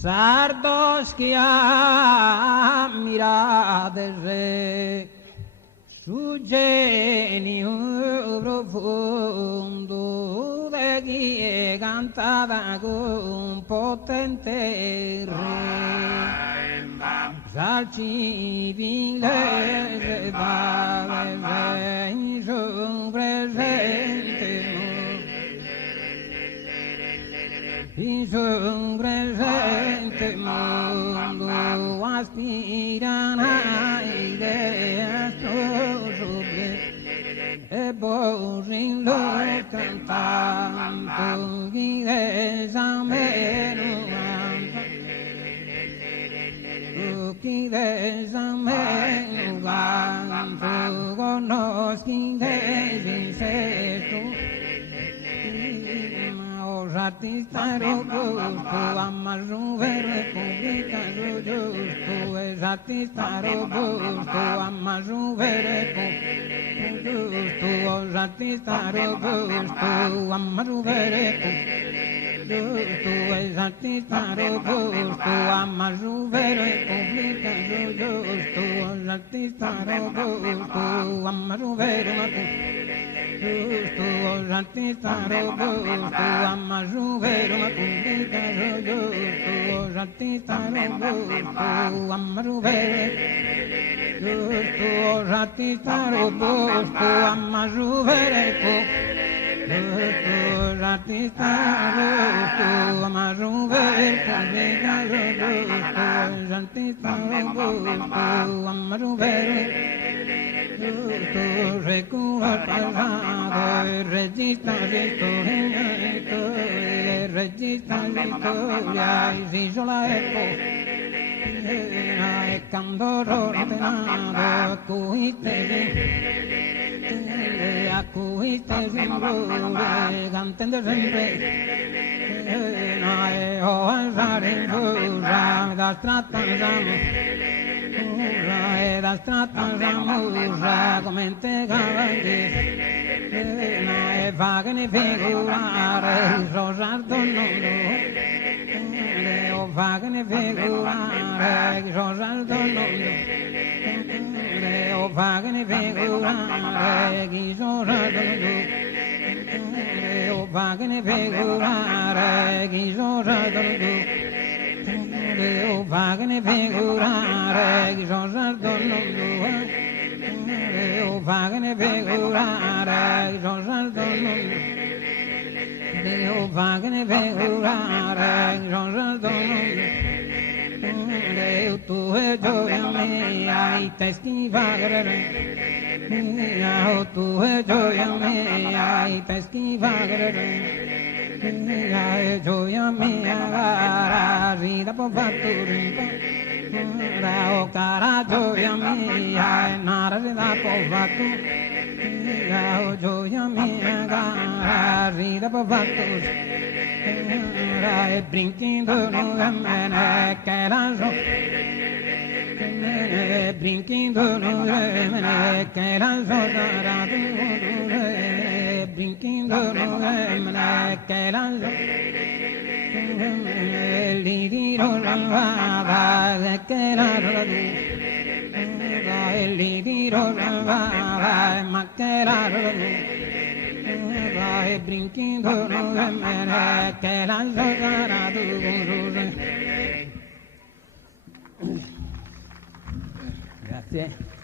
Sardos que a mirada su genio profondo de chi cantada con potente re salcivile va in su presente in su presente mondo aspirano idea e bosin lo cantando chi desameno chi desameno canto conosci desinsesto os artistas robusto amas un vero pubblica giusto es artista robusto amas un vero giusto os artista robusto amas un vero giusto es artista robusto amas un vero pubblica giusto os artista robusto amas un vero giusto os artista robusto amas un vero pubblica giusto os artista robusto amas un vero giusto os artista robusto amas un vero os artista robusto amas un vero pubblica giusto os artista robusto amas un vero recuerda pasado, registra la historia y si yo la eco, candoro ordenado, acudiste siempre, cantando siempre, o alzar en burra, das tratando. Das tratas amorra comente galantes e vagane figurare rosar donono o vagane figurare rosar donono o vagane figurare chi rosar donono o vagane figurare chi rosar donono o vagane figurare chi sono saldono o vagane figurare chi sono saldono o vagane figurare chi sono saldono tu e gioia mia i te schivagare o tu e gioia mia i te schivagare e gioia mia gara rida po fatturinco o cara gioia mia e nara rida po fattu o gioia mia gara rida po fattu e brinquindo no gamene che la so brinquindo no gamene che la so brinquindo no gamene che la so liriro la va che la so liriro la va ma che la so brinquindo no gamene che la so grazie.